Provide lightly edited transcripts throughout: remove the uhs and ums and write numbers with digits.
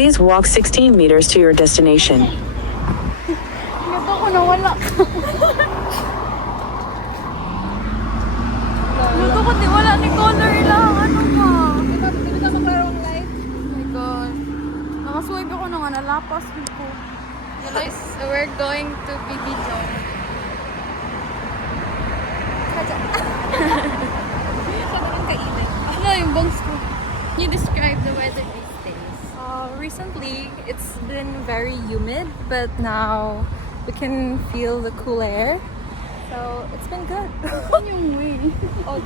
Please walk 16 meters to your destination. Ito ko nawala. Ito ko di wala ni color lang. Ano ka? Dito sa clarong light. Oh my God. Nakaswipe ako nung nalapas ko. Guys, we're going to Bibijo. Sobrang kainit. Ano yung bangs ko? You describe the weather these days. Recently, it's been very humid, but now we can feel the cool air. So, it's been good. Ano yung way? Oh,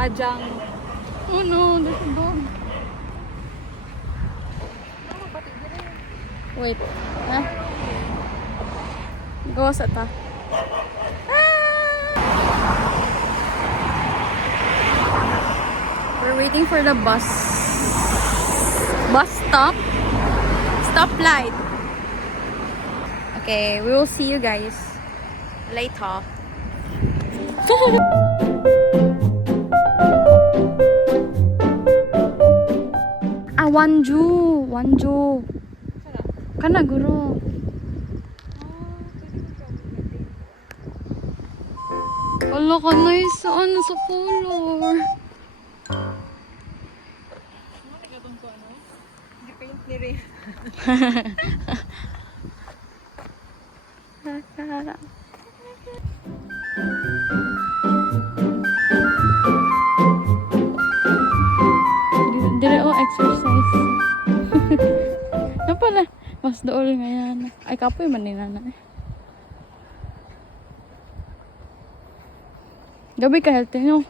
Ajang. Oh no, there's a dog. Wait. Ha? Gawa sa ta. We're waiting for the bus. Bus stop. Stoplight. Okay, we will see you guys later. Wanju. Kana guro. Wala ka na sa ano sa color. Dire o exercise. Napala, mas dool nga yan. Ay, kapoy man ni nanay. Gabi ka healthy, no?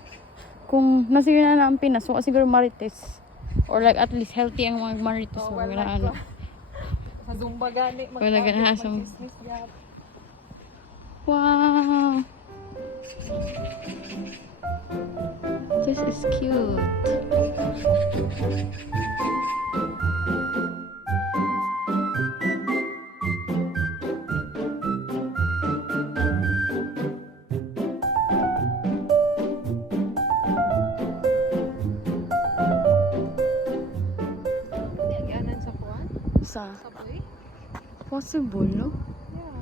Kung nasige na ang Pinas, so siguro marites. Or like at least healthy ang mga marites. So, wala ano. Sa Zumba gani. Wala gana asam. Wow! This is cute. Yanan sa kuwan? Sa Subway? possible, no? Yeah.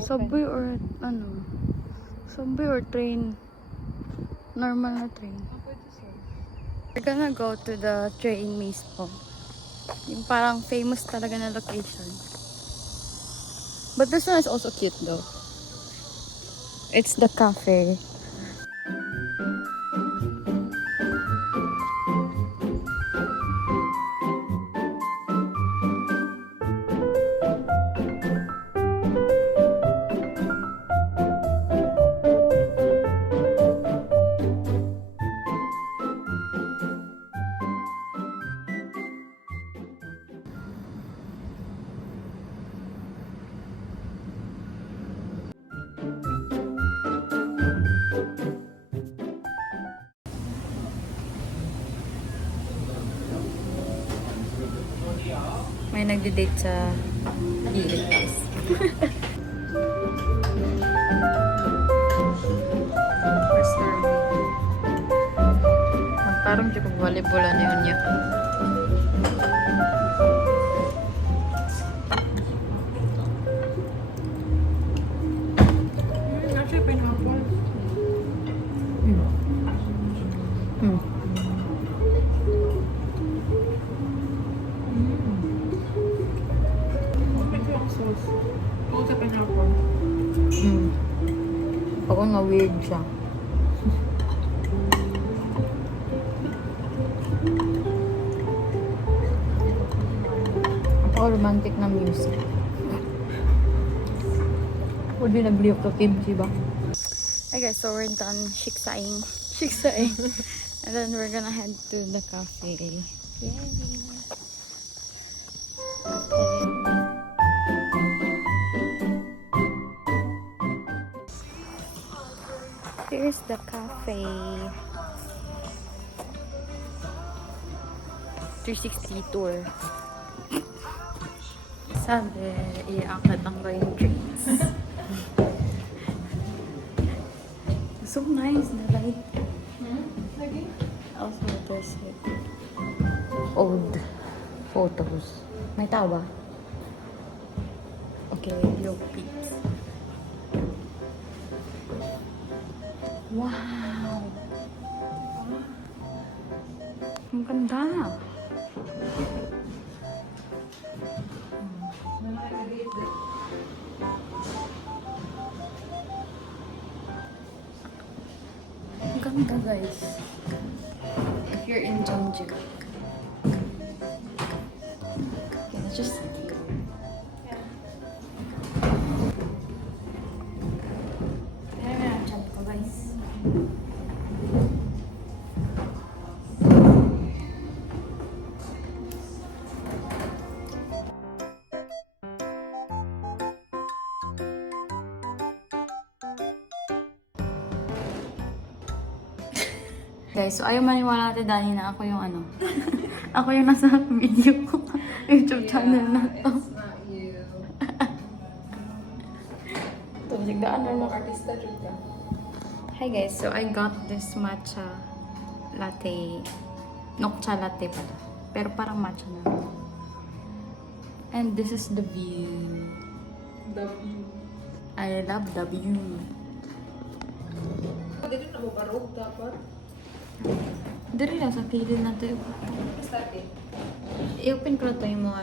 Subway or ano? Subway or train? Normal na train. We're gonna go to the train mismo. Yung parang famous talaga na location. But this one is also cute though. It's the cafe. May nagde-date sa gilid guys. Magtarong siya kung volleyball na yun niya. Actually, pineapple. Sauce. All sa pineapple. Ako na weird siya. Romantic na music. Would be nag-live to kimchi ba? Hi guys, so we're done shiksaing. And then we're gonna head to the cafe. Yay! Here's the cafe. 360 tour. Sabi, iakit ang going drinks. So nice na light. Also, there's like old photos. May tao ba? Okay, low peaks. Wow! Ang ganda! Ang ganda guys. If you're in Jeonju. Okay, let's just go. Ayan, jump ko guys. Guys, so ayaw maniwala natin dahil na ako yung ano. Ako yung nasa video ko. YouTube channel na to. Tigdaan na artista dito. Hi guys, so I got this matcha latte. Nokcha latte pala. Pero parang matcha na. And this is the view. The view. I love the view. Dito na mo barog dapat. Dari lang sa kilid na ito. Start it. I-open ko na ito yung mga.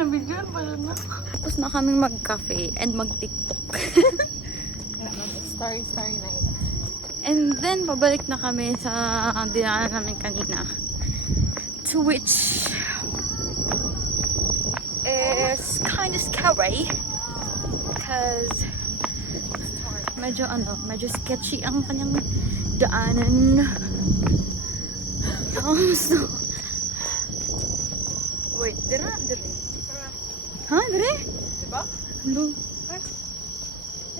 Nabigyan pa na. Tapos na kaming mag-cafe and mag-tiktok. Starry night. And then, pabalik na kami sa dinaanan namin kanina. To which is kind of scary. Because medyo sketchy ang kanyang daanan. So, wait, dira. Ha? Dira? Diba? Hello?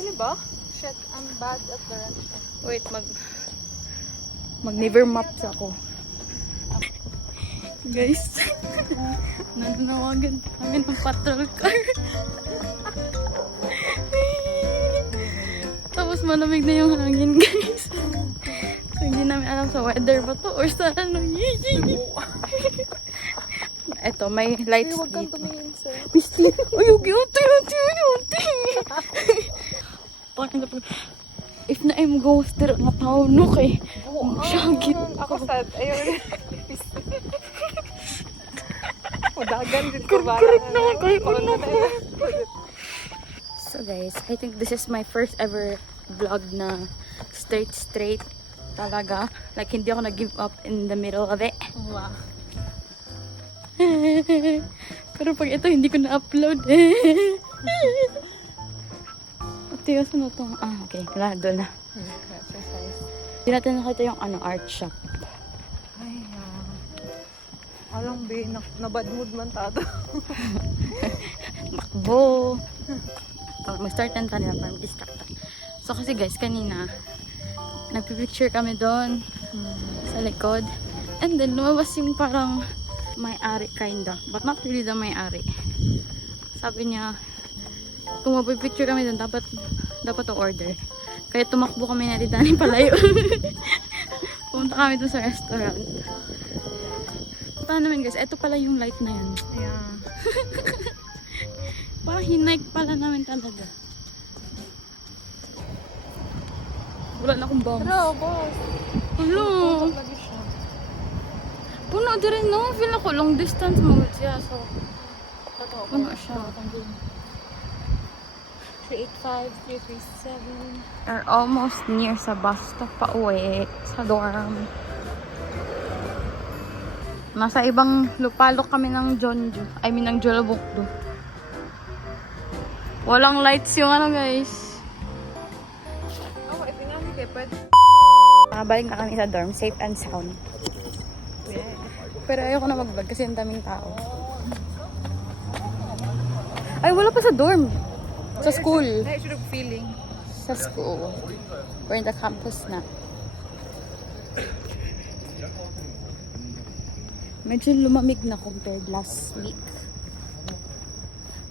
Ano ba? Shit, I'm bad at direction. Wait, mag-never maps ako. Guys, nanawagan kami ng patrol car. Tapos malamig na yung hangin, guys. So, hindi namin alam sa weather ba to or sa ano. Eto, may lights Huwag kang dito. tumingin, sir. Misty! Ayun, yunti! If na I'm ghoster nga tao, no kay. Syagit. Ako sad. Ayun. Dagan din ko ba? Correct na, kaya ko na po. So guys, I think this is my first ever vlog na straight talaga. Like, hindi ako nag-give up in the middle of it. Wow. Pero pag ito, hindi ko na-upload. Tigas na to. Ah, okay. Klaro na. Exercise. Hindi natin nakita yung art shop. Ay, alam ba, na-bad mood man tato. Makbo! Mag-start na tayo para mag-distract. So kasi guys, kanina, nagpipicture kami doon sa likod. And then, lumabas yung parang may-ari kinda. But not really the may-ari. Sabi niya, kung mapipicture kami dun, dapat to order. Kaya tumakbo kami na Dani palayo. Pumunta kami dun sa restaurant. Paano naman guys, eto pala yung light na yun. Yeah. Parang hinike pala namin talaga. Wala na akong bombs. Pero, boss. Hello! Lagi siya. Puno di rin no? Feel ako long distance mo siya. So, Totoo. puno siya. 385, 337. We're almost near sa bus stop pa uwi sa dorm. Nasa ibang lupalok kami ng Jeonju. I mean, ng Jeollabuk-do. Walang lights yung ano guys. Oh, if inanay kayo, pwede. Nakabalik na kami sa dorm. Safe and sound. Pero ayoko na mag-vlog kasi ang daming tao. Ay, wala pa sa dorm. Sa school. I should have feeling. Sa school. We're in the campus na. Medyo lumamig na compared last week.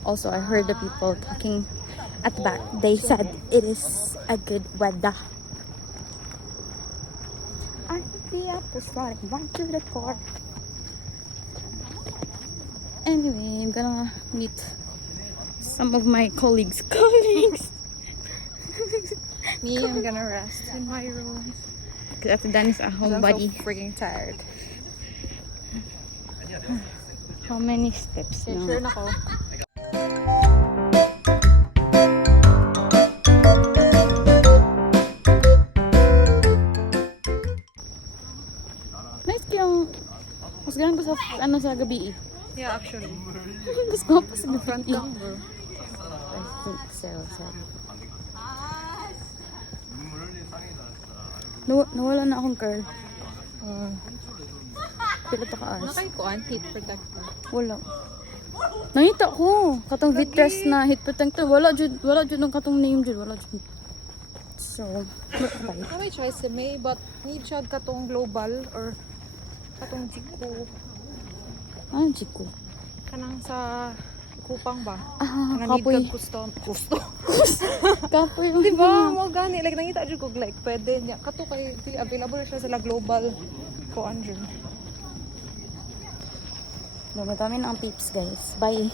Also, I heard the people talking at the back. They said it is a good weather. Aren't the apples running right to the core? Anyway, I'm gonna meet some of my colleagues. Me, I'm gonna rest in my room. Because after Dan's a homebody. I'm so freaking tired. How many steps Okay, now? sure na ko. Nice yung mas ganun ko sa ano sa gabi. Yeah, actually. Mas ko pa sa Front gabi. lang, bro. I think so. Nawala na akong curl. Pila to ka hours. Nakaikuan, heat protector. Wala. Nangita ko katong Vitres na heat protector. Wala jud ng katong name jud. Wala jud. So, bye. May choice may but need siya katong global or katong Chico. Ano chiko? Kanang sa Kupang ba? Ah, Kanang need kapoy. kag gusto. Kapoy. Diba? Mo gani like nangita jud ko like pwede niya kato kay dili available siya sa global ko anjun. Dumadami na ang peeps guys. Bye.